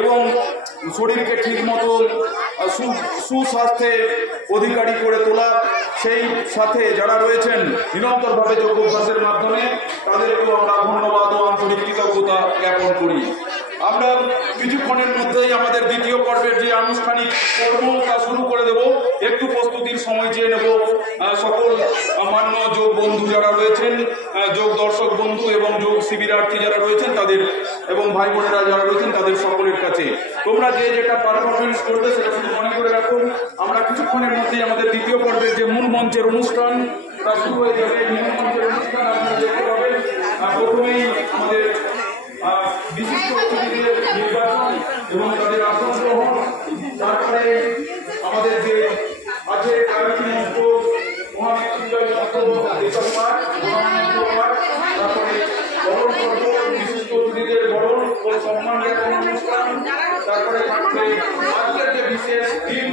এবং শরীরকে ঠিক মতো সুস্বাস্থ্যের অধিকারী করে তোলা, সেই সাথে যারা রয়েছেন নিরন্তরভাবে যোগ অভ্যাসের মাধ্যমে তাদেরকেও আমরা ধন্যবাদ ও আন্তরিক কৃতজ্ঞতা জ্ঞাপন করি। আমরা কিছুক্ষণের মধ্যেই আমাদের দ্বিতীয় পর্বের যে আনুষ্ঠানিক কর্ম তা শুরু করে দেব। একটু প্রস্তুতির সময় চেয়ে নেব সকল মান্য যোগ বন্ধু যারা রয়েছেন, যোগ দর্শক বন্ধু এবং যোগ শিবিরার্থী যারা রয়েছেন তাদের, এবং ভাই বোনেরা যারা রয়েছেন তাদের সকলের কাছে তোমরা যে যেটা পারফরমেন্স করবে সেটা শুধু মনে করে রাখুন। আমরা কিছুক্ষণের মধ্যেই আমাদের দ্বিতীয় পর্বের যে মূল মঞ্চের অনুষ্ঠান তা শুরু হয়ে যাবে। মূল মঞ্চের অনুষ্ঠান আপনারা দেখতে পাবেন। প্রথমেই আমাদের বিশিষ্ট অতিথিদের নির্বাচন এবং তাদের আসন গ্রহণ, তারপরে আমাদের যে আছে কারিগরি মন্ত্র, মহামৃত্যুঞ্জয় মন্ত্র, তারপরে বরণ পর্ব, বিশিষ্ট অতিথিদের বরণ ও সম্মান জ্ঞাপন অনুষ্ঠান, তারপরে থাকবে আজকের যে বিশেষ দিন